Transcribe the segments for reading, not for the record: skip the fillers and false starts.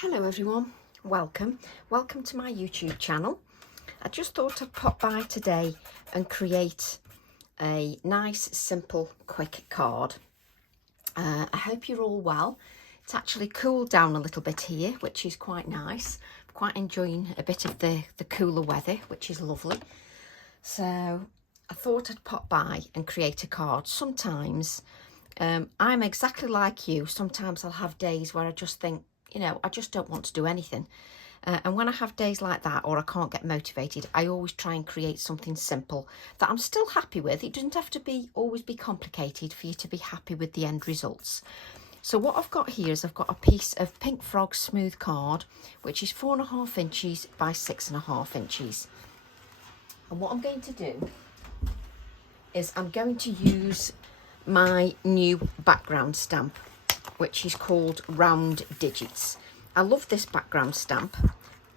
Hello everyone, welcome to my YouTube channel. I just thought I'd pop by today and create a nice, simple, quick card. I hope you're all well. It's actually cooled down a little bit here, which is quite nice. I'm quite enjoying a bit of the cooler weather, which is lovely. So I thought I'd pop by and create a card. Sometimes I'm exactly like you. Sometimes I'll have days where I just think, you know, I just don't want to do anything. And when I have days like that, or I can't get motivated, I always try and create something simple that I'm still happy with. It doesn't have to always be complicated for you to be happy with the end results. So what I've got here is I've got a piece of Pink Frog smooth card, which is 4.5 inches by 6.5 inches. And what I'm going to do is I'm going to use my new background stamp, which is called Round Digits. I love this background stamp.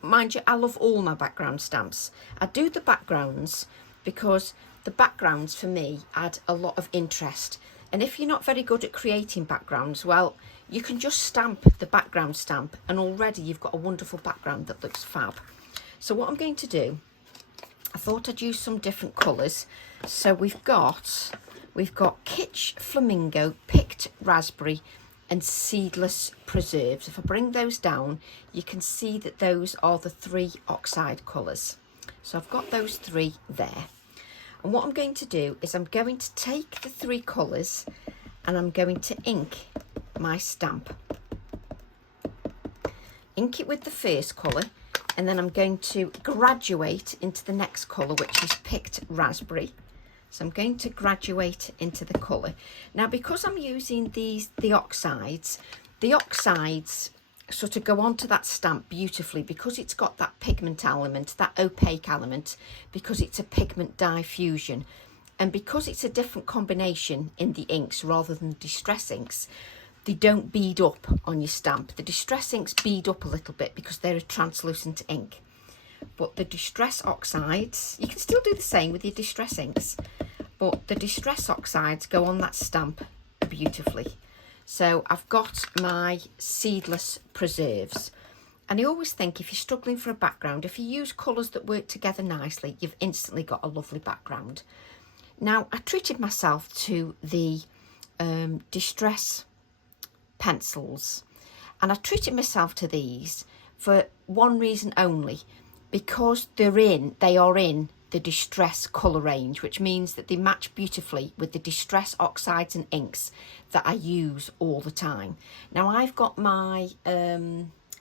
Mind you, I love all my background stamps. I do the backgrounds because the backgrounds for me add a lot of interest. And if you're not very good at creating backgrounds, well, you can just stamp the background stamp and already you've got a wonderful background that looks fab. So what I'm going to do, I thought I'd use some different colours. So we've got Kitsch Flamingo, Picked Raspberry and Seedless Preserves. If I bring those down, you can see that those are the 3 oxide colours. So I've got those 3 there. And what I'm going to do is I'm going to take the 3 colours and I'm going to ink my stamp. Ink it with the first colour, and then I'm going to graduate into the next colour, which is Picked Raspberry. So I'm going to graduate into the colour. Now, because I'm using the oxides sort of go onto that stamp beautifully because it's got that pigment element, that opaque element, because it's a pigment dye fusion. And because it's a different combination in the inks rather than Distress inks, they don't bead up on your stamp. The Distress inks bead up a little bit because they're a translucent ink. But the Distress oxides, you can still do the same with your Distress inks, but the Distress oxides go on that stamp beautifully. So I've got my Seedless Preserves. And I always think if you're struggling for a background, if you use colours that work together nicely, you've instantly got a lovely background. Now, I treated myself to the Distress pencils, and I treated myself to these for one reason only, because they are in the Distress colour range, which means that they match beautifully with the Distress oxides and inks that I use all the time. Now, I've got my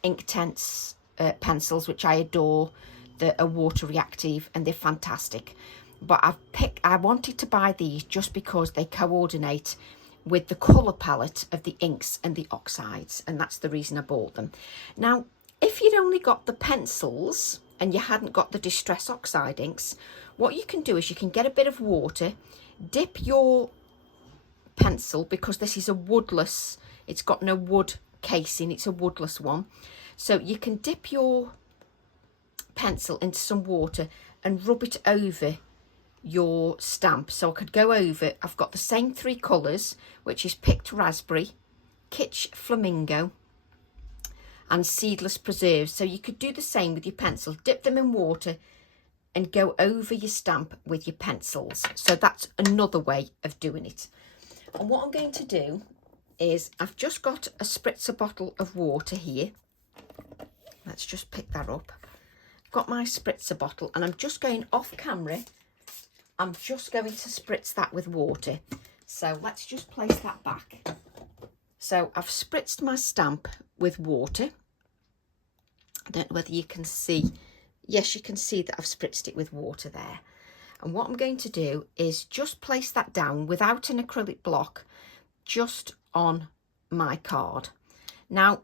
Inktense pencils, which I adore. They're water reactive and they're fantastic. But I wanted to buy these just because they coordinate with the colour palette of the inks and the oxides, and that's the reason I bought them. Now, if you'd only got the pencils and you hadn't got the Distress oxide inks, what you can do is you can get a bit of water, dip your pencil, because this is a woodless, it's got no wood casing, it's a woodless one. So you can dip your pencil into some water and rub it over your stamp. So I could go over, I've got the same 3 colours, which is Picked Raspberry, Kitsch Flamingo and Seedless Preserves. So you could do the same with your pencil, dip them in water and go over your stamp with your pencils. So that's another way of doing it. And what I'm going to do is I've just got a spritzer bottle of water here. Let's just pick that up. I've got my spritzer bottle and I'm just going off camera. I'm just going to spritz that with water. So let's just place that back. So I've spritzed my stamp with water. I don't know whether you can see. Yes, you can see that I've spritzed it with water there. And what I'm going to do is just place that down without an acrylic block, just on my card. Now,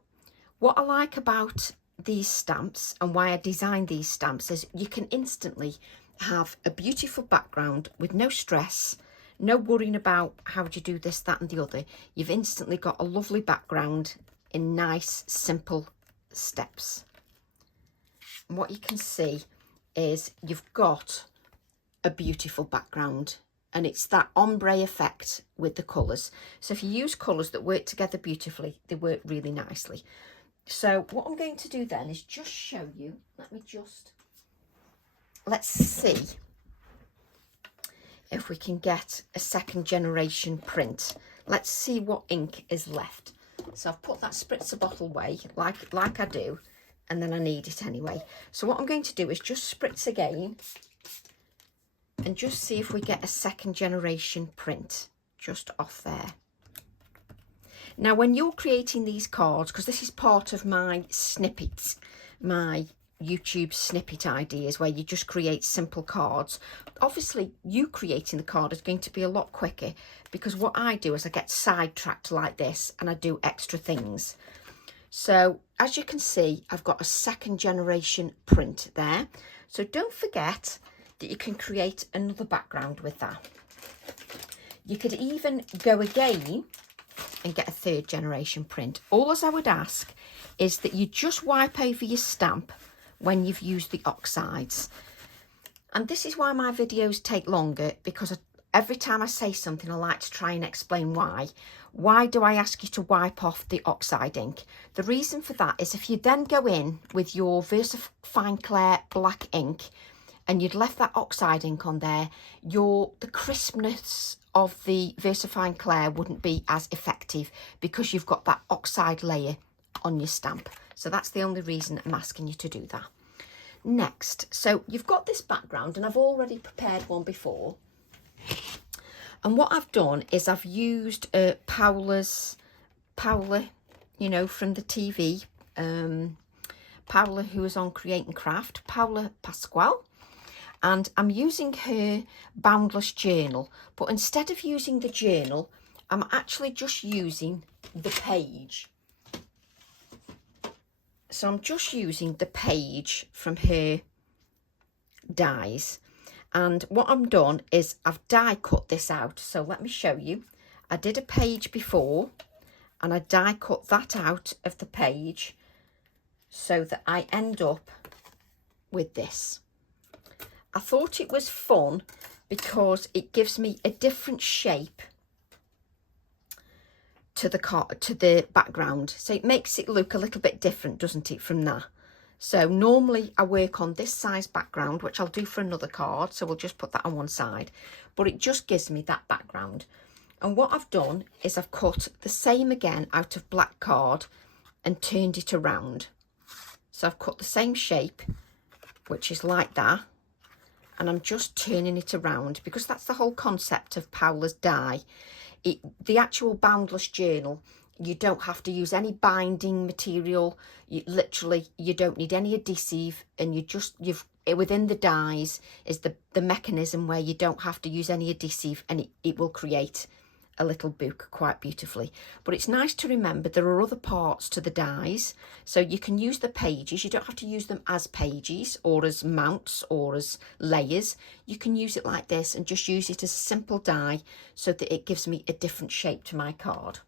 what I like about these stamps and why I designed these stamps is you can instantly have a beautiful background with no stress, no worrying about how do you do this, that and the other. You've instantly got a lovely background in nice, simple steps. And what you can see is you've got a beautiful background, and it's that ombre effect with the colours. So if you use colours that work together beautifully, they work really nicely. So what I'm going to do then is just show you, let's see if we can get a second generation print. Let's see what ink is left. So I've put that spritzer bottle away like I do, and then I need it anyway. So what I'm going to do is just spritz again and just see if we get a second generation print just off there. Now, when you're creating these cards, because this is part of my snippets, my YouTube snippet ideas, where you just create simple cards, obviously you creating the card is going to be a lot quicker, because what I do is I get sidetracked like this and I do extra things. So as you can see, I've got a second generation print there. So don't forget that you can create another background with that. You could even go again and get a third generation print. All as I would ask is that you just wipe over your stamp when you've used the oxides. And this is why my videos take longer, because every time I say something I like to try and explain why. Why do I ask you to wipe off the oxide ink? The reason for that is if you then go in with your VersaFine Clair black ink and you'd left that oxide ink on there, the crispness of the VersaFine Clair wouldn't be as effective, because you've got that oxide layer on your stamp. So that's the only reason I'm asking you to do that. Next, so you've got this background, and I've already prepared one before. And what I've done is I've used Paula, you know, from the TV, Paula, who was on Create and Craft, Paula Pasquale. And I'm using her Boundless journal, but instead of using the journal, I'm actually just using the page. So I'm just using the page from her dies. And what I've done is I've die cut this out. So let me show you. I did a page before and I die cut that out of the page so that I end up with this. I thought it was fun because it gives me a different shape to the background. So it makes it look a little bit different, doesn't it, from that? So normally I work on this size background, which I'll do for another card. So we'll just put that on one side, but it just gives me that background. And what I've done is I've cut the same again out of black card and turned it around. So I've cut the same shape, which is like that. And I'm just turning it around, because that's the whole concept of Paula's die. The actual Boundless journal, you don't have to use any binding material. You don't need any adhesive, and you've within the dies is the mechanism where you don't have to use any adhesive, and it will create a little book quite beautifully. But it's nice to remember there are other parts to the dies, so you can use the pages. You don't have to use them as pages or as mounts or as layers. You can use it like this and just use it as a simple die so that it gives me a different shape to my card.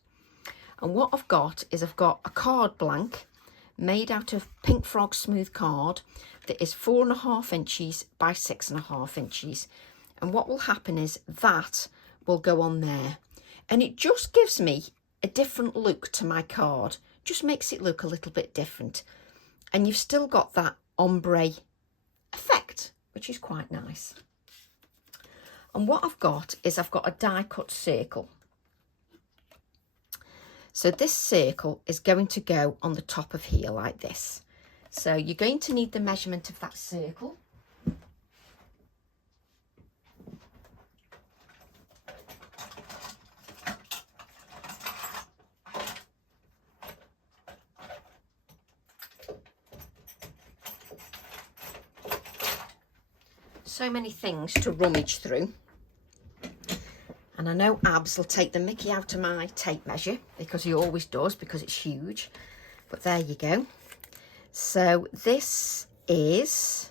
And what I've got is I've got a card blank made out of Pink Frog smooth card that is 4.5 inches by 6.5 inches. And what will happen is that will go on there. And it just gives me a different look to my card. Just makes it look a little bit different. And you've still got that ombre effect, which is quite nice. And what I've got is I've got a die cut circle. So this circle is going to go on the top of here like this. So you're going to need the measurement of that circle. So many things to rummage through, and I know Abs will take the mickey out of my tape measure, because he always does, because it's huge. But there you go. So this is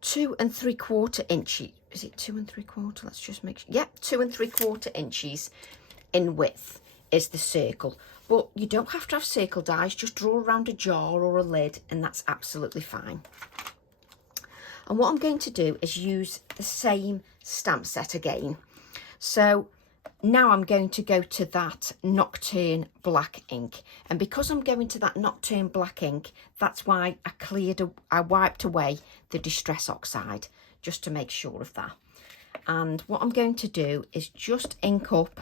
2 3/4 inches. Is it 2 3/4? Let's just make sure. Yep, 2 3/4 inches in width is the circle. But you don't have to have circle dies. Just draw around a jar or a lid, and that's absolutely fine. And what I'm going to do is use the same stamp set again. So now I'm going to go to that Nocturne black ink, and because I'm going to that Nocturne black ink, that's why I wiped away the Distress Oxide, just to make sure of that. And what I'm going to do is just ink up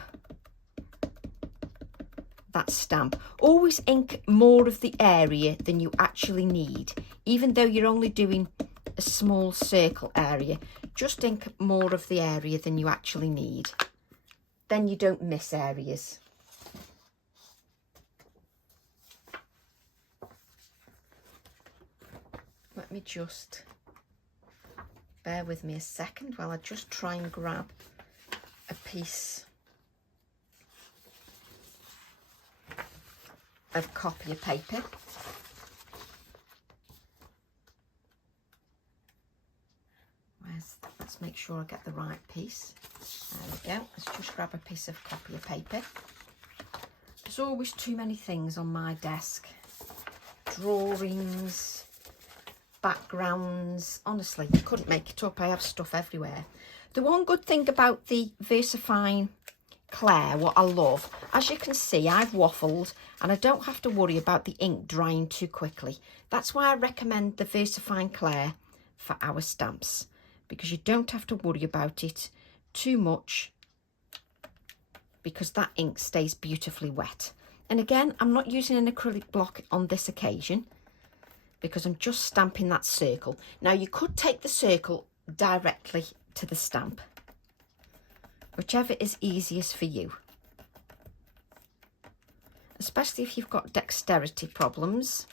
that stamp. Always ink more of the area than you actually need, even though you're only doing a small circle area. Just ink more of the area than you actually need. Then you don't miss areas. Let me just, bear with me a second while I just try and grab a piece of copy paper. Let's make sure I get the right piece. There we go. Let's just grab a piece of copy paper. There's always too many things on my desk. Drawings, backgrounds. Honestly, you couldn't make it up. I have stuff everywhere. The one good thing about the VersaFine Clair, what I love, as you can see, I've waffled and I don't have to worry about the ink drying too quickly. That's why I recommend the VersaFine Clair for our stamps, because you don't have to worry about it too much, because that ink stays beautifully wet. And again, I'm not using an acrylic block on this occasion because I'm just stamping that circle. Now you could take the circle directly to the stamp, whichever is easiest for you, especially if you've got dexterity problems.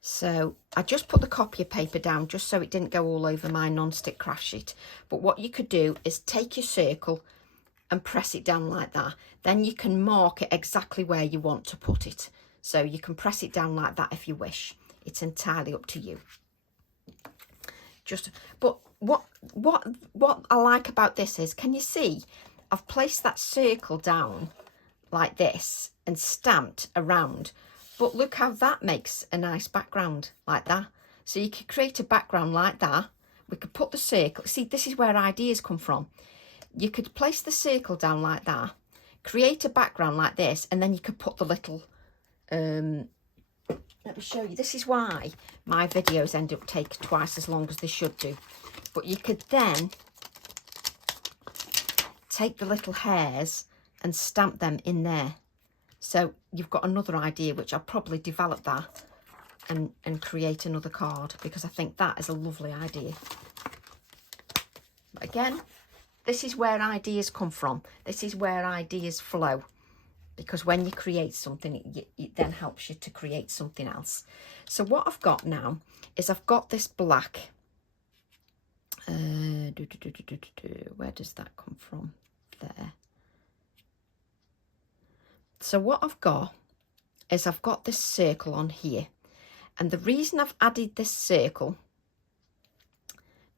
So I just put the copy paper down just so it didn't go all over my non-stick craft sheet. But what you could do is take your circle and press it down like that. Then you can mark it exactly where you want to put it. So you can press it down like that if you wish. It's entirely up to you. But what I like about this is, can you see I've placed that circle down like this and stamped around, but look how that makes a nice background like that. So you could create a background like that. We could put the circle, see, this is where ideas come from. You could place the circle down like that, create a background like this, and then you could put the little let me show you. This is why my videos end up taking twice as long as they should do. But you could then take the little hairs and stamp them in there. So you've got another idea, which I'll probably develop that and create another card, because I think that is a lovely idea. But again, this is where ideas come from. This is where ideas flow. Because when you create something, it then helps you to create something else. So what I've got now is I've got this black. Where does that come from? There. So what I've got is I've got this circle on here. And the reason I've added this circle,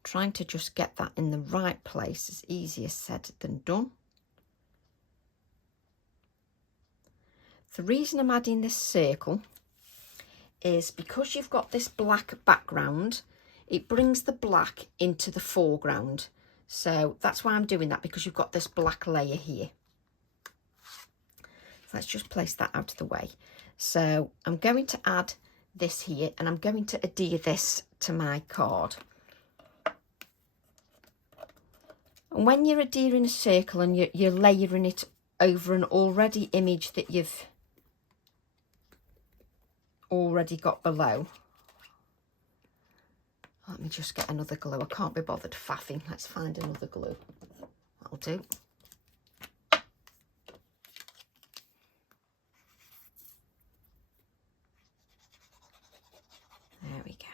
trying to just get that in the right place, is easier said than done. The reason I'm adding this circle is because you've got this black background, it brings the black into the foreground. So that's why I'm doing that, because you've got this black layer here. So let's just place that out of the way. So I'm going to add this here, and I'm going to adhere this to my card. And when you're adhering a circle and you're layering it over an already image that you've already got below. Let me just get another glue. I can't be bothered faffing. Let's find another glue. That'll do. There we go.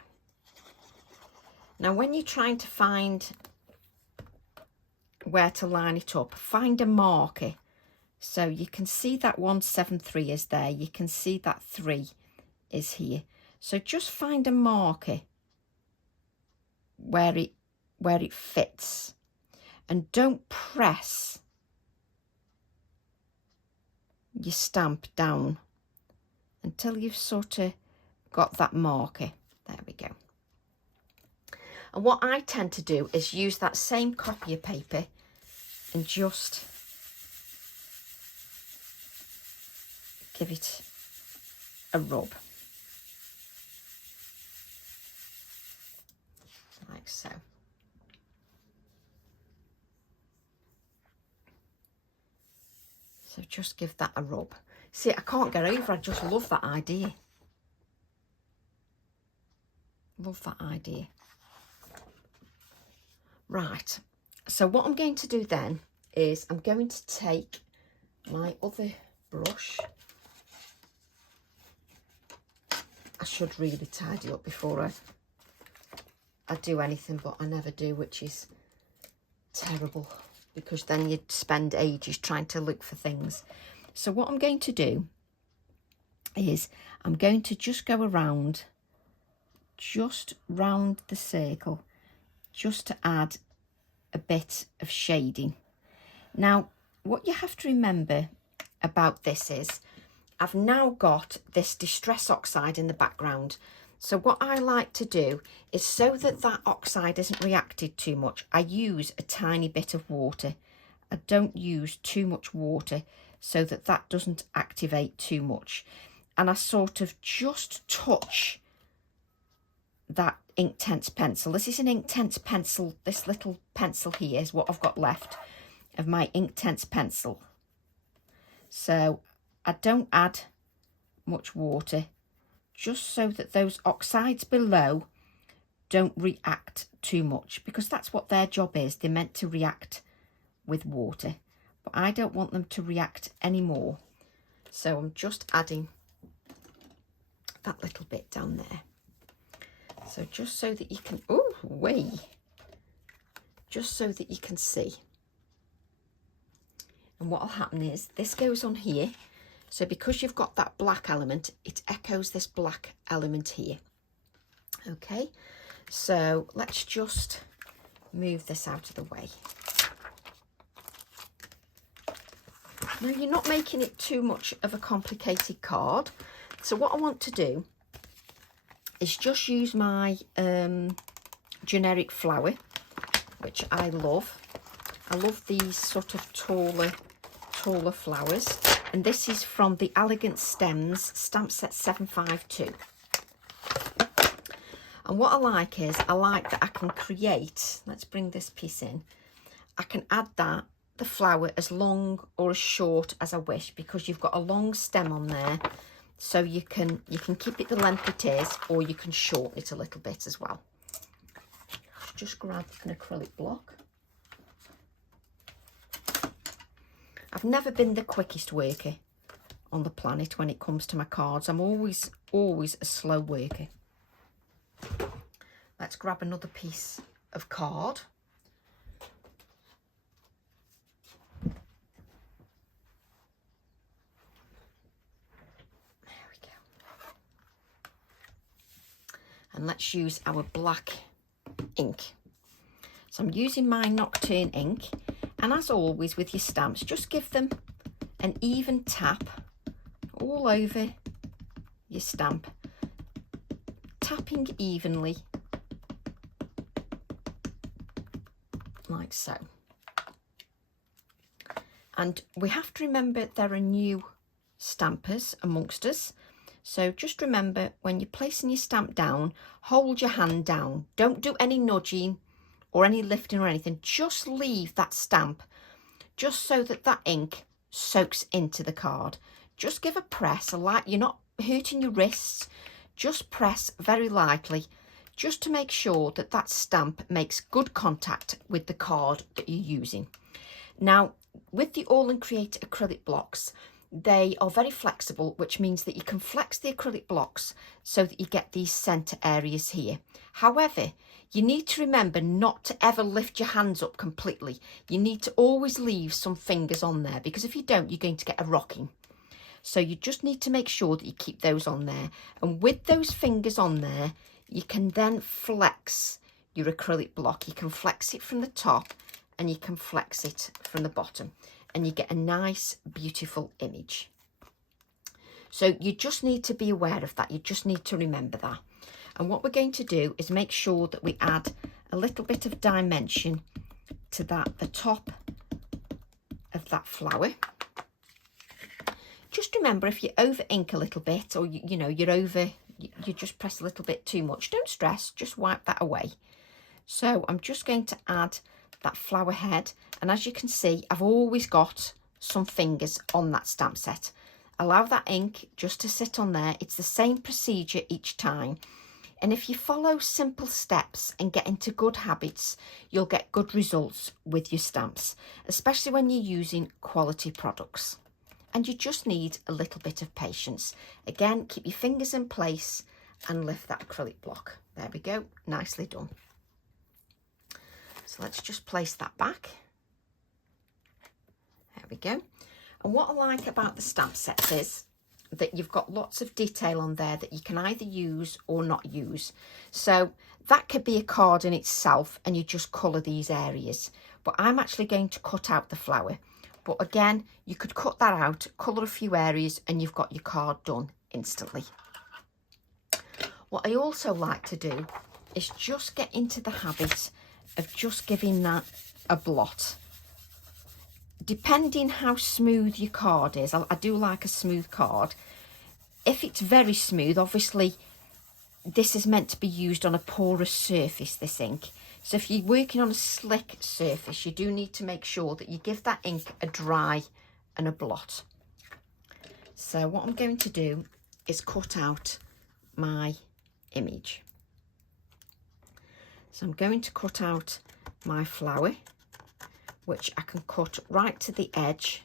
Now when you're trying to find where to line it up, find a marker. So you can see that 173 is there. You can see that 3 is here. So just find a marker where it fits, and don't press your stamp down until you've sort of got that marker. There we go. And what I tend to do is use that same copy of paper and just give it a rub. Like so. So just give that a rub. See, I can't get over, I just love that idea. Love that idea. Right, so what I'm going to do then is I'm going to take my other brush. I should really tidy up before I do anything, but I never do, which is terrible, because then you'd spend ages trying to look for things. So what I'm going to do is I'm going to just go around, just round the circle, just to add a bit of shading. Now, what you have to remember about this is I've now got this Distress Oxide in the background. So what I like to do is, so that that oxide isn't reacted too much, I use a tiny bit of water. I don't use too much water so that that doesn't activate too much. And I sort of just touch that Inktense pencil. This is an Inktense pencil. This little pencil here is what I've got left of my Inktense pencil. So I don't add much water, just so that those oxides below don't react too much, because that's what their job is. They're meant to react with water, but I don't want them to react anymore. So I'm just adding that little bit down there. So just so that you can, just so that you can see. And what will happen is this goes on here. So because you've got that black element, it echoes this black element here. Okay, so let's just move this out of the way. Now, you're not making it too much of a complicated card. So what I want to do is just use my generic flower, which I love. I love these sort of taller flowers. And this is from the Elegant Stems stamp set 752. And what I like is, I like that I can create, let's bring this piece in, I can add the flower as long or as short as I wish, because you've got a long stem on there, so you can keep it the length it is, or you can shorten it a little bit as well. Just grab an acrylic block. I've never been the quickest worker on the planet when it comes to my cards. I'm always a slow worker. Let's grab another piece of card. There we go. And let's use our black ink. So I'm using my Nocturne ink. And as always with your stamps, just give them an even tap all over your stamp, tapping evenly, like so. And we have to remember there are new stampers amongst us. So just remember, when you're placing your stamp down, hold your hand down. Don't do any nudging or any lifting or anything. Just leave that stamp, just so that that ink soaks into the card. Just give a press, you're not hurting your wrists. Just press very lightly, just to make sure that that stamp makes good contact with the card that you're using. Now, with the AALLandCreate acrylic blocks, they are very flexible, which means that you can flex the acrylic blocks so that you get these centre areas here. However, you need to remember not to ever lift your hands up completely. You need to always leave some fingers on there, because if you don't, you're going to get a rocking. So you just need to make sure that you keep those on there. And with those fingers on there, you can then flex your acrylic block. You can flex it from the top and you can flex it from the bottom, and you get a nice, beautiful image. So you just need to be aware of that. You just need to remember that. And what we're going to do is make sure that we add a little bit of dimension to that, the top of that flower. Just remember, if you over ink a little bit, or you know, you just press a little bit too much, don't stress, just wipe that away. So I'm just going to add that flower head, and as you can see, I've always got some fingers on that stamp set. Allow that ink just to sit on there. It's the same procedure each time. And if you follow simple steps and get into good habits, you'll get good results with your stamps, especially when you're using quality products. And you just need a little bit of patience. Again, keep your fingers in place and lift that acrylic block. There we go, nicely done. So let's just place that back. There we go. And what I like about the stamp sets is that you've got lots of detail on there that you can either use or not use. So that could be a card in itself and you just colour these areas. But I'm actually going to cut out the flower. But again, you could cut that out, colour a few areas, and you've got your card done instantly. What I also like to do is just get into the habit of just giving that a blot. Depending how smooth your card is, I do like a smooth card. If it's very smooth, obviously this is meant to be used on a porous surface, this ink. So if you're working on a slick surface, you do need to make sure that you give that ink a dry and a blot. So what I'm going to do is cut out my image. So I'm going to cut out my flower, which I can cut right to the edge,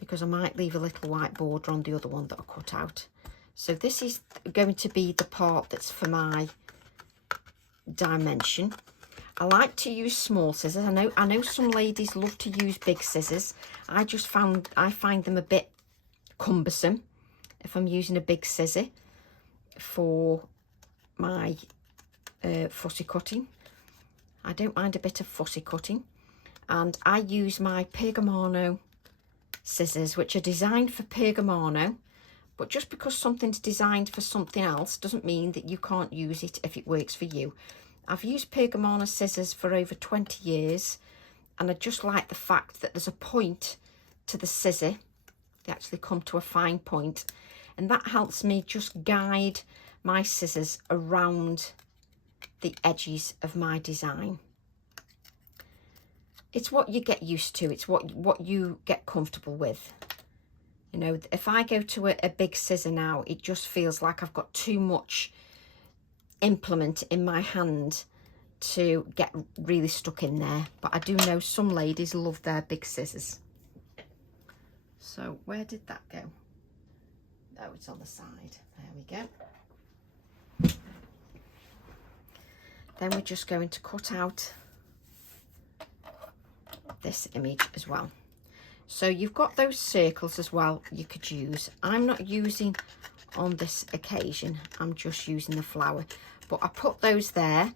because I might leave a little white border on the other one that I cut out. So this is going to be the part that's for my dimension. I like to use small scissors. I know some ladies love to use big scissors. I find them a bit cumbersome if I'm using a big scissor for my fussy cutting. I don't mind a bit of fussy cutting, and I use my Pergamano scissors, which are designed for Pergamano. But just because something's designed for something else doesn't mean that you can't use it if it works for you. I've used Pergamano scissors for over 20 years, and I just like the fact that there's a point to the scissor. They actually come to a fine point, and that helps me just guide my scissors around the edges of my design. It's what you get used to. It's what you get comfortable with. You know, if I go to a big scissor now, it just feels like I've got too much implement in my hand to get really stuck in there. But I do know some ladies love their big scissors. So where did that go? Oh, it's on the side. There we go. Then we're just going to cut out this image as well. So you've got those circles as well you could use. I'm not using on this occasion, I'm just using the flower. But I put those there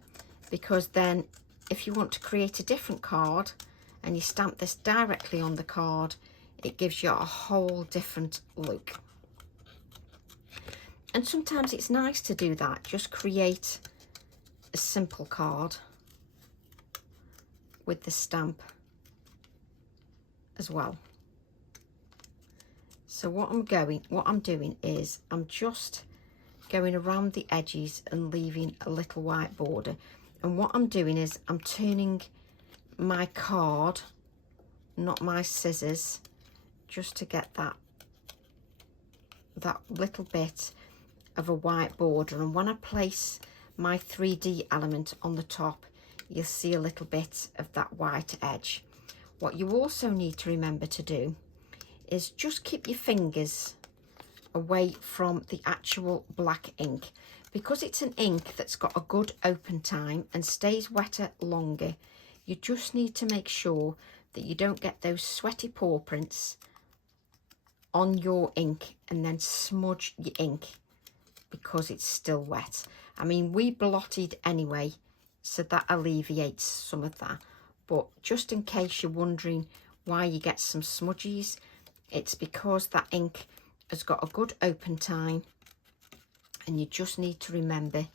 because then if you want to create a different card and you stamp this directly on the card, it gives you a whole different look. And sometimes it's nice to do that, just create a simple card with the stamp as well. So what I'm doing is I'm just going around the edges and leaving a little white border. And what I'm doing is I'm turning my card, not my scissors, just to get that little bit of a white border. And when I place my 3D element on the top, you'll see a little bit of that white edge. What you also need to remember to do is just keep your fingers away from the actual black ink, because it's an ink that's got a good open time and stays wetter longer. You just need to make sure that you don't get those sweaty paw prints on your ink and then smudge your ink because it's still wet. I mean, we blotted anyway, so that alleviates some of that. But just in case you're wondering why you get some smudges, it's because that ink has got a good open time, and you just need to remember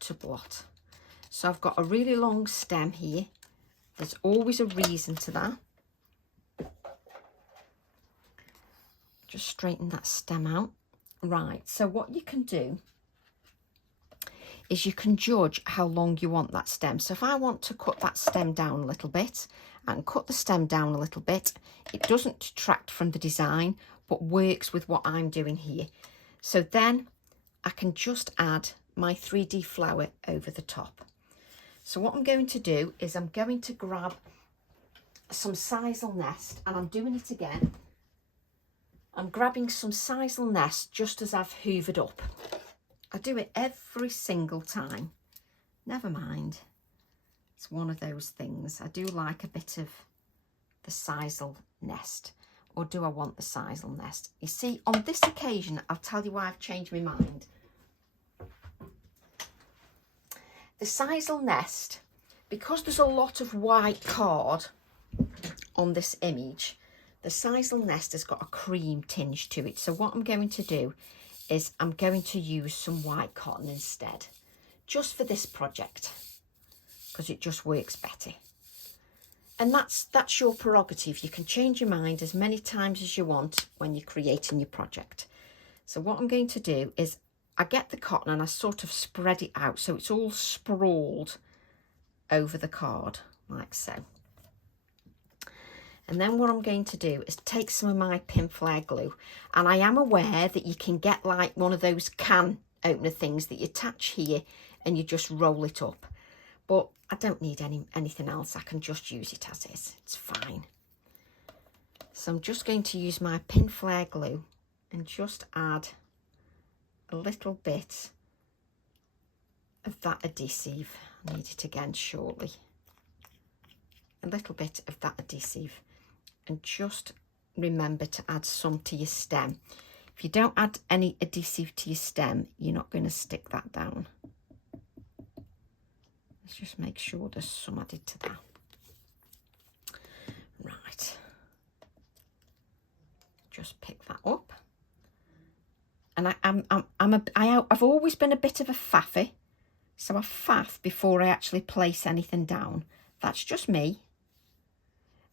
to blot. So I've got a really long stem here, There's always a reason to that. Just straighten that stem out. Right, so what you can do is you can judge how long you want that stem. So if I want to cut that stem down a little bit, I can cut the stem down a little bit. It doesn't detract from the design, but works with what I'm doing here. So then I can just add my 3D flower over the top. So what I'm going to do is I'm going to grab some sisal nest, and I'm doing it again. I'm grabbing some sisal nest just as I've hoovered up. I do it every single time. Never mind. It's one of those things. I do like a bit of the sisal nest. Or do I want the sisal nest? You see, on this occasion, I'll tell you why I've changed my mind. The sisal nest, because there's a lot of white card on this image, the sisal nest has got a cream tinge to it. So what I'm going to do is I'm going to use some white cotton instead, just for this project, because it just works better. And that's your prerogative. You can change your mind as many times as you want when you're creating your project. So what I'm going to do is I get the cotton and I sort of spread it out so it's all sprawled over the card, like so. And then what I'm going to do is take some of my pin flare glue. And I am aware that you can get like one of those can opener things that you attach here and you just roll it up. But I don't need anything else. I can just use it as is. It's fine. So I'm just going to use my pin flare glue and just add a little bit of that adhesive. I need it again shortly. A little bit of that adhesive. And just remember to add some to your stem. If you don't add any adhesive to your stem, you're not going to stick that down. Let's just make sure there's some added to that. Right. Just pick that up. And I've always been a bit of a faffy, so I faff before I actually place anything down. That's just me.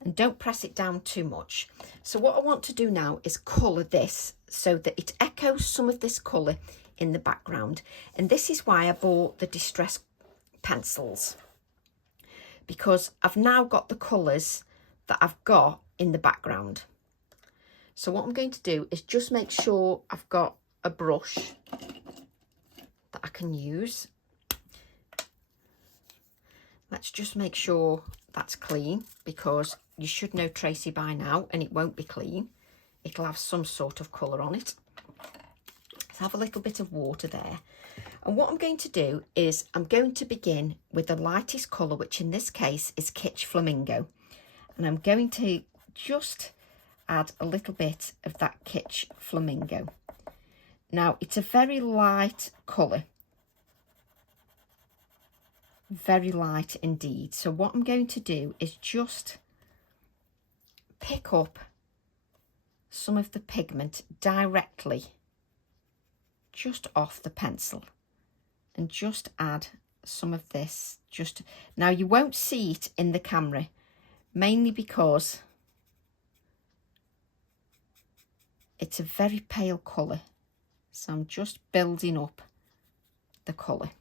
And don't press it down too much. So what I want to do now is colour this so that it echoes some of this colour in the background. And this is why I bought the distress pencils, because I've now got the colours that I've got in the background. So what I'm going to do is just make sure I've got a brush that I can use. Let's just make sure that's clean, because you should know Tracy by now, and it won't be clean. It'll have some sort of colour on it. Let's have a little bit of water there. And what I'm going to do is I'm going to begin with the lightest colour, which in this case is Kitsch Flamingo. And I'm going to just add a little bit of that Kitsch Flamingo. Now, it's a very light colour. Very light indeed. So what I'm going to do is just pick up some of the pigment directly just off the pencil and just add some of this. Now you won't see it in the camera, mainly because it's a very pale colour, so I'm just building up the colour.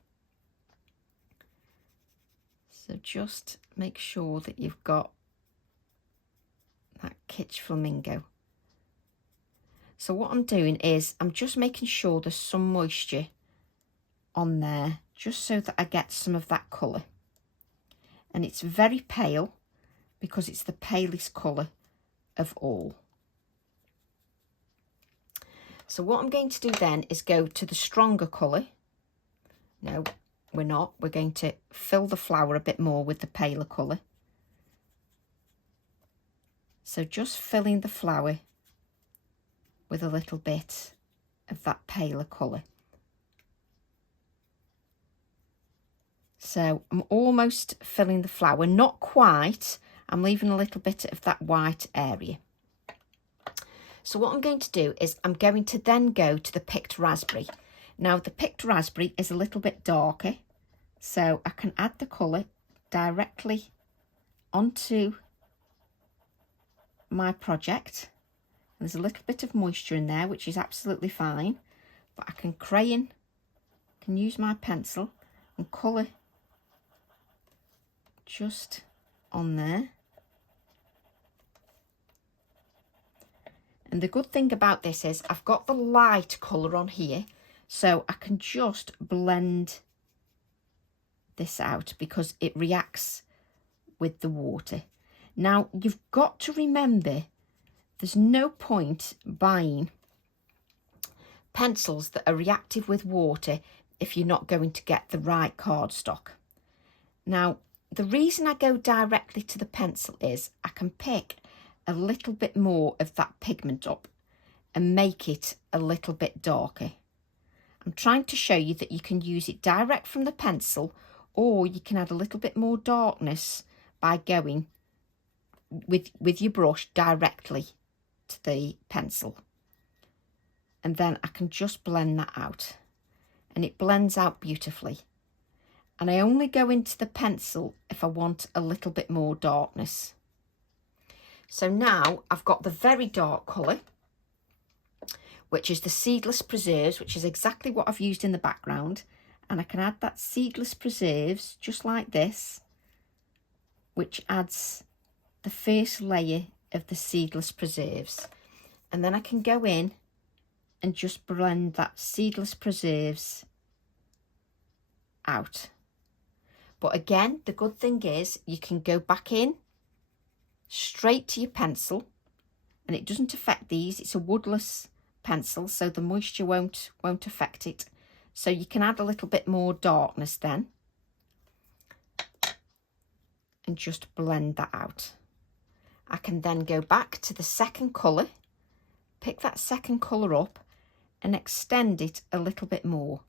So just make sure that you've got that Kitsch Flamingo. So what I'm doing is I'm just making sure there's some moisture on there, just so that I get some of that colour. And it's very pale because it's the palest colour of all. So what I'm going to do then is go to the stronger colour. No, we're not. We're going to fill the flower a bit more with the paler colour. So just filling the flower with a little bit of that paler colour. So I'm almost filling the flower, not quite. I'm leaving a little bit of that white area. So what I'm going to do is I'm going to then go to the picked raspberry. Now the picked raspberry is a little bit darker, so I can add the colour directly onto my project. There's a little bit of moisture in there, which is absolutely fine, but I can use my pencil and colour just on there. And the good thing about this is I've got the light colour on here, so I can just blend this out because it reacts with the water. Now, you've got to remember there's no point buying pencils that are reactive with water if you're not going to get the right cardstock. Now, the reason I go directly to the pencil is I can pick a little bit more of that pigment up and make it a little bit darker. I'm trying to show you that you can use it direct from the pencil, or you can add a little bit more darkness by going with your brush directly to the pencil. And then I can just blend that out, and it blends out beautifully. And I only go into the pencil if I want a little bit more darkness. So now I've got the very dark colour, which is the Seedless Preserves, which is exactly what I've used in the background. And I can add that Seedless Preserves just like this, which adds the first layer of the Seedless Preserves. And then I can go in and just blend that Seedless Preserves out. But again, the good thing is you can go back in straight to your pencil, and it doesn't affect these. It's a woodless pencil, so the moisture won't affect it. So you can add a little bit more darkness then and just blend that out. I can then go back to the second colour, pick that second colour up and extend it a little bit more.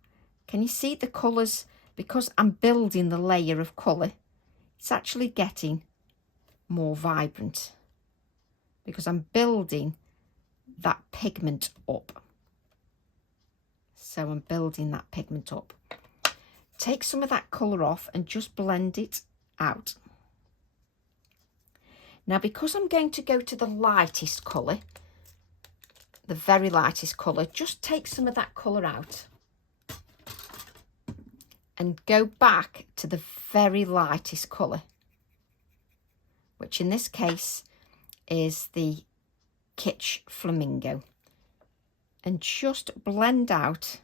Can you see the colours? Because I'm building the layer of colour, it's actually getting more vibrant because I'm building that pigment up. So I'm building that pigment up. Take some of that colour off and just blend it out. Now, because I'm going to go to the lightest colour, the very lightest colour, just take some of that colour out and go back to the very lightest colour, which in this case is the Kitsch Flamingo, and just blend out.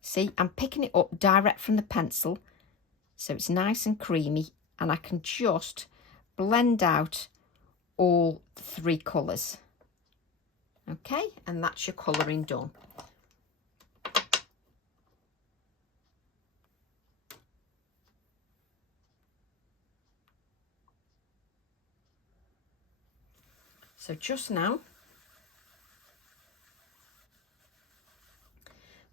See, I'm picking it up direct from the pencil, so it's nice and creamy, and I can just blend out all three colours. Okay, and that's your colouring done. So just now,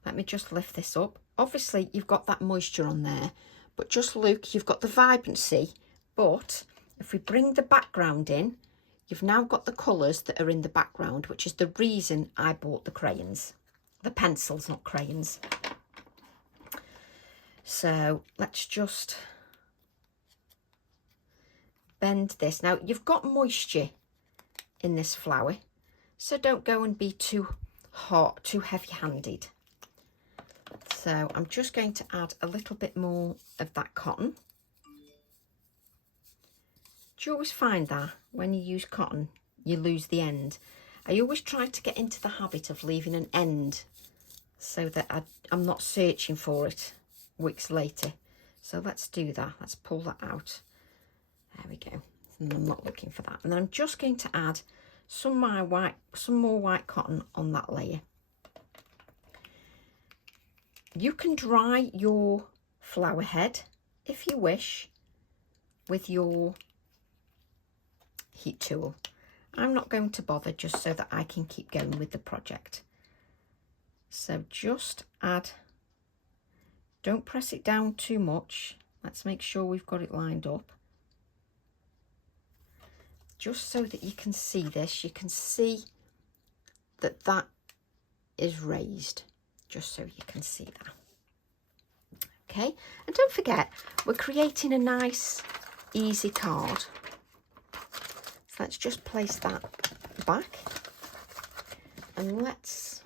let me just lift this up. Obviously, you've got that moisture on there, but just look, you've got the vibrancy. But if we bring the background in, you've now got the colours that are in the background, which is the reason I bought the crayons. The pencils, not crayons. So let's just bend this. Now, you've got moisture in this flower, so don't go and be too hot, too heavy-handed. So I'm just going to add a little bit more of that cotton. Do you always find that when you use cotton, you lose the end? I always try to get into the habit of leaving an end so that I'm not searching for it weeks later. So let's do that. Let's pull that out. There we go. And I'm not looking for that. And then I'm just going to add some more white cotton on that layer. You can dry your flower head if you wish with your heat tool. I'm not going to bother, just so that I can keep going with the project. So just add, don't press it down too much. Let's make sure we've got it lined up. Just so that you can see this, you can see that that is raised, just so you can see that. Okay, and don't forget, we're creating a nice easy card. So let's just place that back, and let's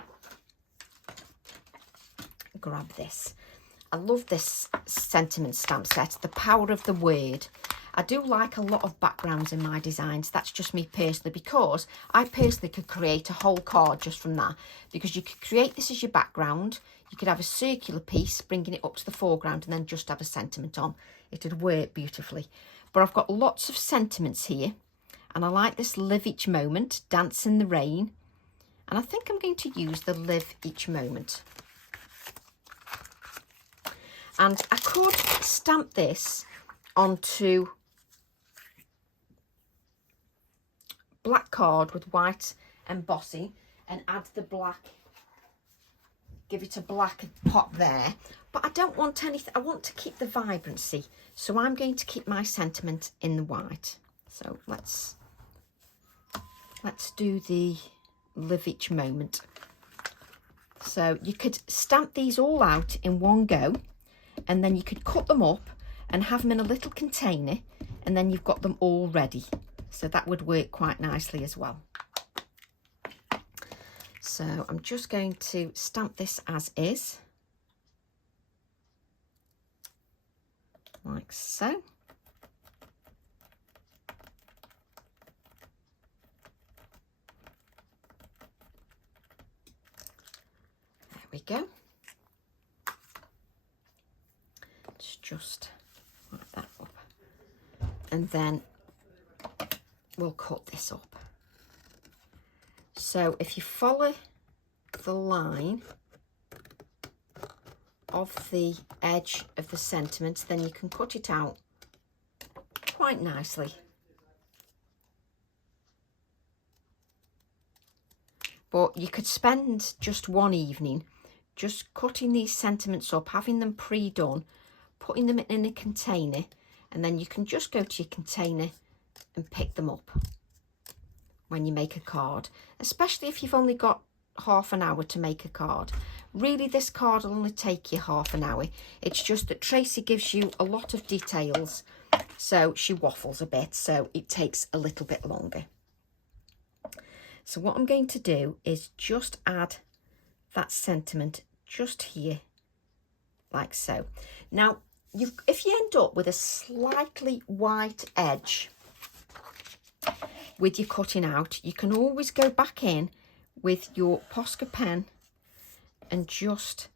grab this. I love this sentiment stamp set, The Power of the Word. I do like a lot of backgrounds in my designs. That's just me personally, because I personally could create a whole card just from that, because you could create this as your background. You could have a circular piece, bringing it up to the foreground, and then just have a sentiment on. It would work beautifully. But I've got lots of sentiments here, and I like this Live Each Moment, Dance in the Rain. And I think I'm going to use the Live Each Moment. And I could stamp this onto black card with white embossing and add the black, give it a black pop there. But I don't want anything, I want to keep the vibrancy. So I'm going to keep my sentiment in the white. So let's do the Live Each Moment. So you could stamp these all out in one go, and then you could cut them up and have them in a little container, and then you've got them all ready. So that would work quite nicely as well. So I'm just going to stamp this as is, like so. There we go. Let's just like that up. And then we'll cut this up. So if you follow the line of the edge of the sentiment, then you can cut it out quite nicely. But you could spend just one evening just cutting these sentiments up, having them pre-done, putting them in a container, and then you can just go to your container and pick them up when you make a card, especially if you've only got half an hour to make a card. Really, this card will only take you half an hour. It's just that Tracy gives you a lot of details, so she waffles a bit, so it takes a little bit longer. So what I'm going to do is just add that sentiment just here, like so. Now, if you end up with a slightly white edge with your cutting out, you can always go back in with your Posca pen and just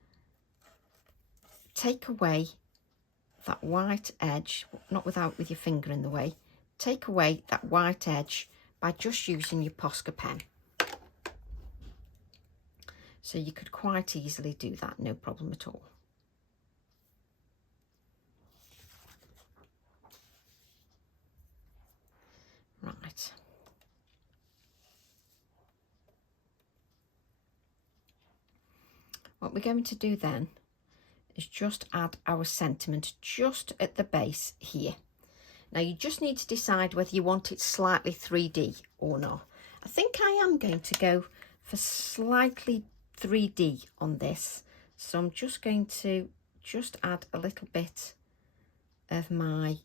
take away that white edge, not with your finger in the way. Take away that white edge by just using your Posca pen. So you could quite easily do that, no problem at all. Right. What we're going to do then is just add our sentiment just at the base here. Now you just need to decide whether you want it slightly 3D or not. I think I am going to go for slightly 3D on this. So I'm just going to just add a little bit of my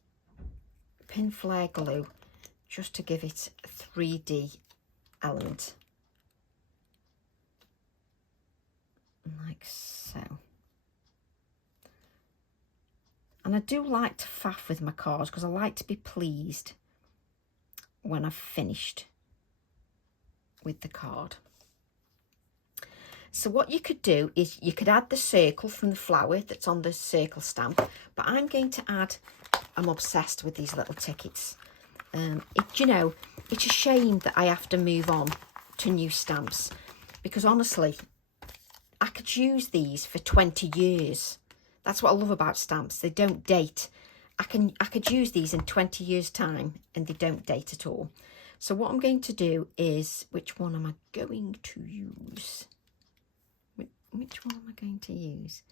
pin flare glue just to give it a 3D element. Like so. And I do like to faff with my cards because I like to be pleased when I've finished with the card. So what you could do is you could add the circle from the flower that's on the circle stamp, but I'm going to add, I'm obsessed with these little tickets. You know, it's a shame that I have to move on to new stamps, because honestly, I could use these for 20 years. That's what I love about stamps. They don't date. I could use these in 20 years time and they don't date at all. So what I'm going to do is, which one am I going to use? Which one am I going to use?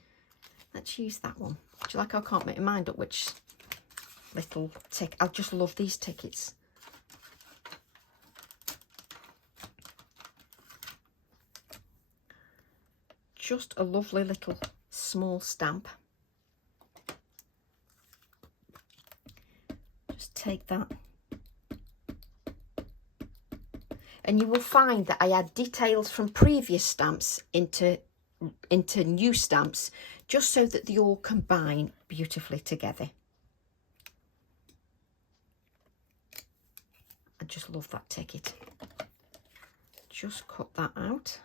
Let's use that one. Do you like how I can't make my mind up which little tick? I just love these tickets. Just a lovely little small stamp. Just take that. And you will find that I add details from previous stamps into new stamps, just so that they all combine beautifully together. I just love that ticket. Just cut that out.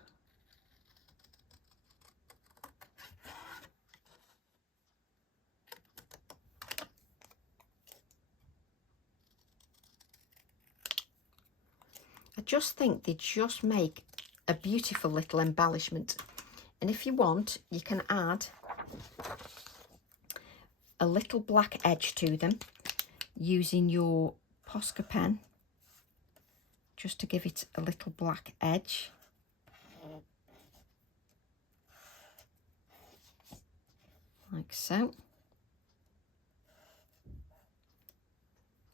I just think they just make a beautiful little embellishment. And if you want, you can add a little black edge to them using your Posca pen, just to give it a little black edge. Like so.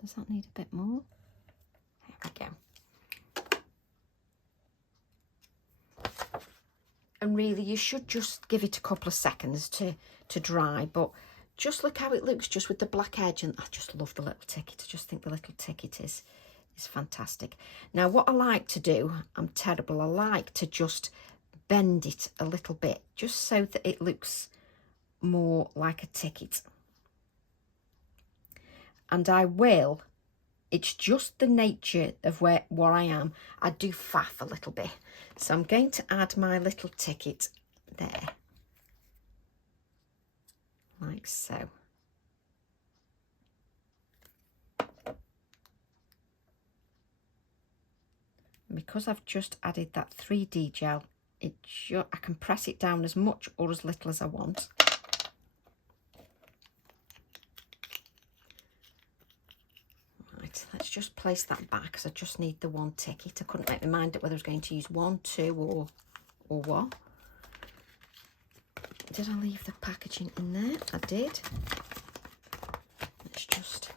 Does that need a bit more? There we go. And really, you should just give it a couple of seconds to dry, but just look how it looks just with the black edge. And I just love the little ticket. I just think the little ticket is fantastic. Now, what I like to do, I'm terrible, I like to just bend it a little bit, just so that it looks more like a ticket. And I will, it's just the nature of where I am, I do faff a little bit. So I'm going to add my little ticket there, like so. Because I've just added that 3D gel, I can press it down as much or as little as I want. Right, let's just place that back, because I just need the one ticket. I couldn't make my mind up whether I was going to use 1, 2 or what. Did I leave the packaging in there? I did. Let's just...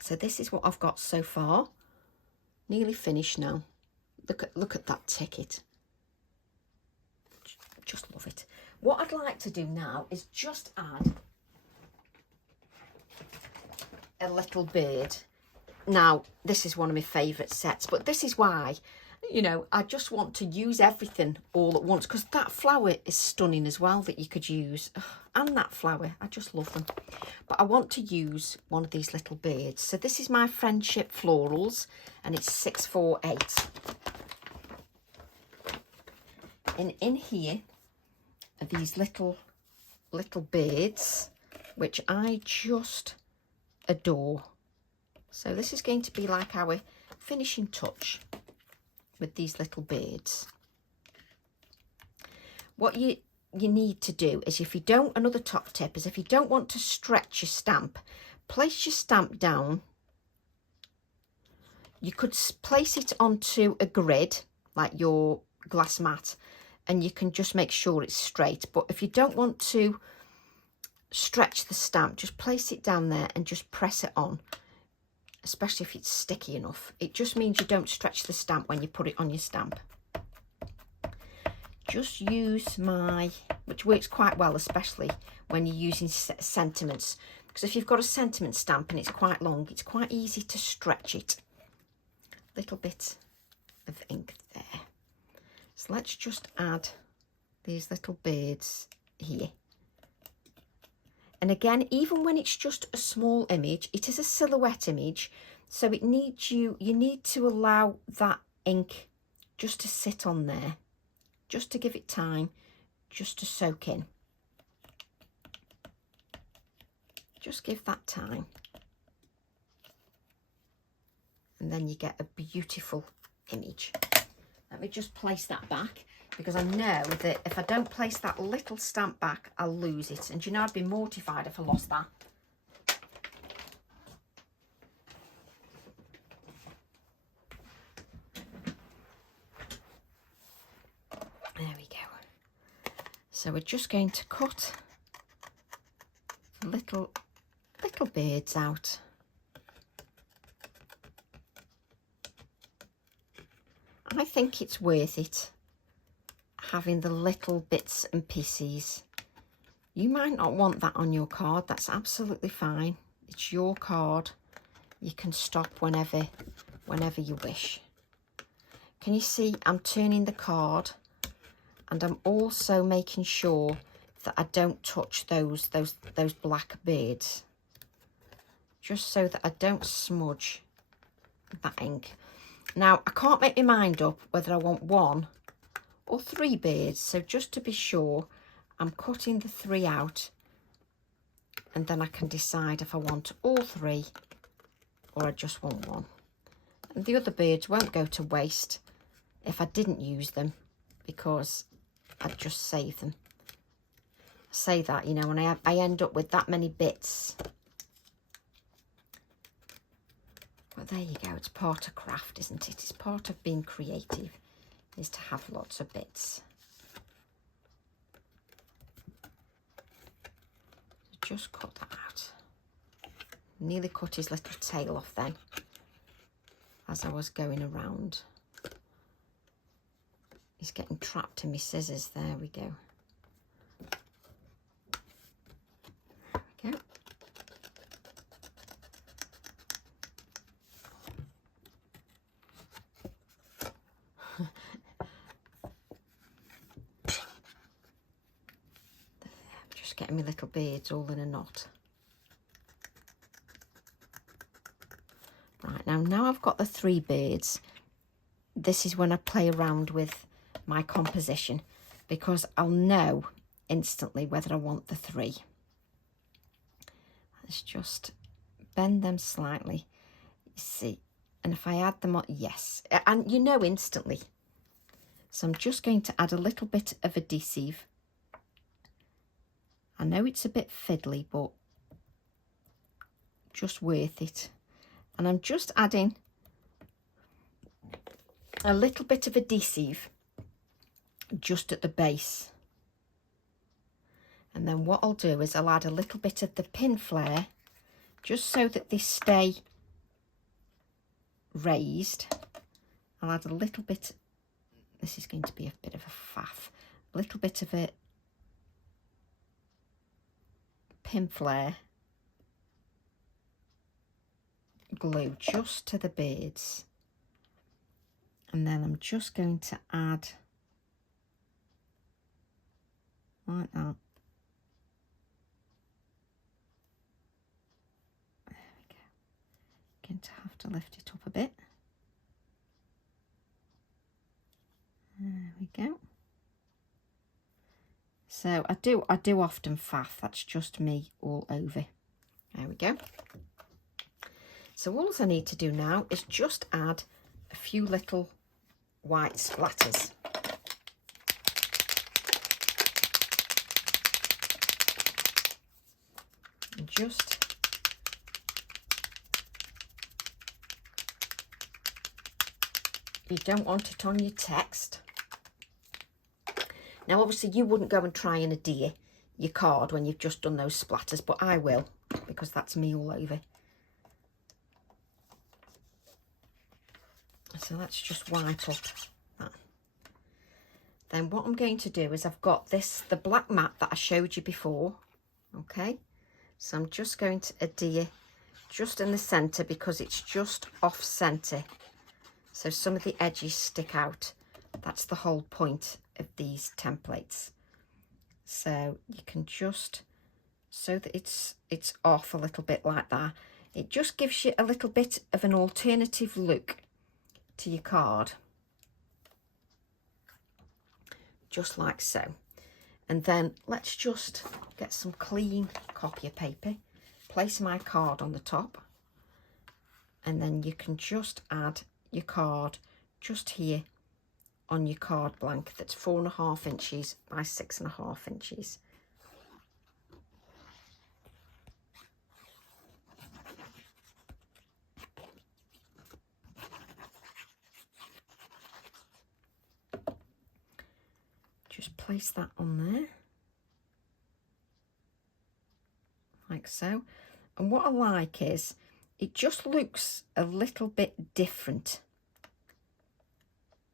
So this is what I've got so far. Nearly finished now. Look at that ticket. Just love it. What I'd like to do now is just add a little bird. Now, this is one of my favourite sets, but this is why, you know, I just want to use everything all at once, because that flower is stunning as well that you could use. And that flower, I just love them. But I want to use one of these little birds. So this is my Friendship Florals, and it's 648. And in here are these little birds, which I just adore. So this is going to be like our finishing touch with these little birds. What you need to do is, if you don't, another top tip is, if you don't want to stretch your stamp, place your stamp down. You could place it onto a grid like your glass mat, and you can just make sure it's straight. But if you don't want to stretch the stamp, just place it down there and just press it on, especially if it's sticky enough. It just means you don't stretch the stamp when you put it on your stamp. Just use which works quite well, especially when you're using sentiments, because if you've got a sentiment stamp and it's quite long, it's quite easy to stretch it. Little bit of ink there. So let's just add these little birds here. And again, even when it's just a small image, it is a silhouette image, so it needs you need to allow that ink just to sit on there, just to give it time, just to soak in. Just give that time. And then you get a beautiful image. Let me just place that back, because I know that if I don't place that little stamp back, I'll lose it. And you know, I'd be mortified if I lost that. There we go. So we're just going to cut little birds out. I think it's worth it, having the little bits and pieces. You might not want that on your card. That's absolutely fine. It's your card. you can stop whenever you wish. Can you see I'm turning the card, and I'm also making sure that I don't touch those black beads, just so that I don't smudge that ink. Now, I can't make my mind up whether I want 1 or 3 beads, so just to be sure, I'm cutting the 3 out, and then I can decide if I want all 3 or I just want 1. And the other beads won't go to waste if I didn't use them, because I'd just save them. I say that, you know, and I end up with that many bits. But there you go, it's part of craft, isn't it? It's part of being creative, is to have lots of bits. Just cut that out. Nearly cut his little tail off then, as I was going around. He's getting trapped in my scissors. There we go. There we go. Just getting my little beads all in a knot. Right, now I've got the 3 beads. This is when I play around with my composition, because I'll know instantly whether I want the 3. Let's just bend them slightly, you see, and if I add them on, yes, and you know instantly. So I'm just going to add a little bit of adhesive. I know it's a bit fiddly, but just worth it. And I'm just adding a little bit of adhesive just at the base. And then what I'll do is I'll add a little bit of the pin flare, just so that they stay raised. I'll add a little bit, this is going to be a bit of a faff, a little bit of a pin flare glue just to the beads. And then I'm just going to add like that. There we go. Going to have to lift it up a bit. There we go. So I do often faff, that's just me all over. There we go. So all I need to do now is just add a few little white splatters. And just you don't want it on your text. Now obviously you wouldn't go and try and adhere your card when you've just done those splatters, but I will, because that's me all over. So let's just wipe up that. Then what I'm going to do is I've got the black mat that I showed you before, okay? So I'm just going to adhere just in the centre, because it's just off centre. So some of the edges stick out. That's the whole point of these templates. So you can just, so that it's off a little bit like that. It just gives you a little bit of an alternative look to your card, just like so. And then let's just get some clean copy of paper, place my card on the top, and then you can just add your card just here on your card blank that's 4.5 inches by 6.5 inches. Just place that on there, like so. And what I like is, it just looks a little bit different,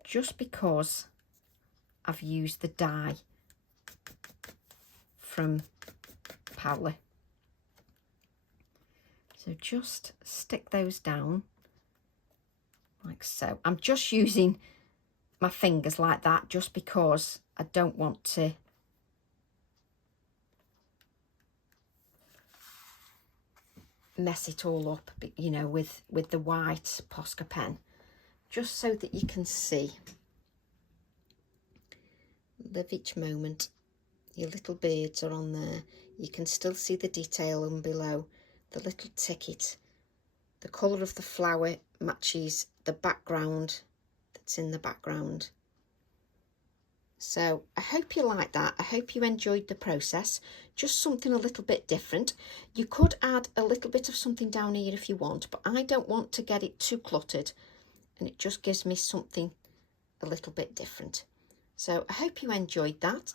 just because I've used the die from Paula. So So just stick those down like so. I'm just using my fingers like that just because I don't want to mess it all up, you know, with the white Posca pen, just so that you can see. Live each moment. Your little birds are on there. You can still see the detail on below, the little ticket. The colour of the flower matches the background that's in the background. So I hope you like that. I hope you enjoyed the process. Just something a little bit different. You could add a little bit of something down here if you want, but I don't want to get it too cluttered, and it just gives me something a little bit different. So I hope you enjoyed that,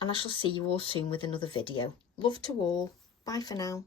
and I shall see you all soon with another video. Love to all. Bye for now.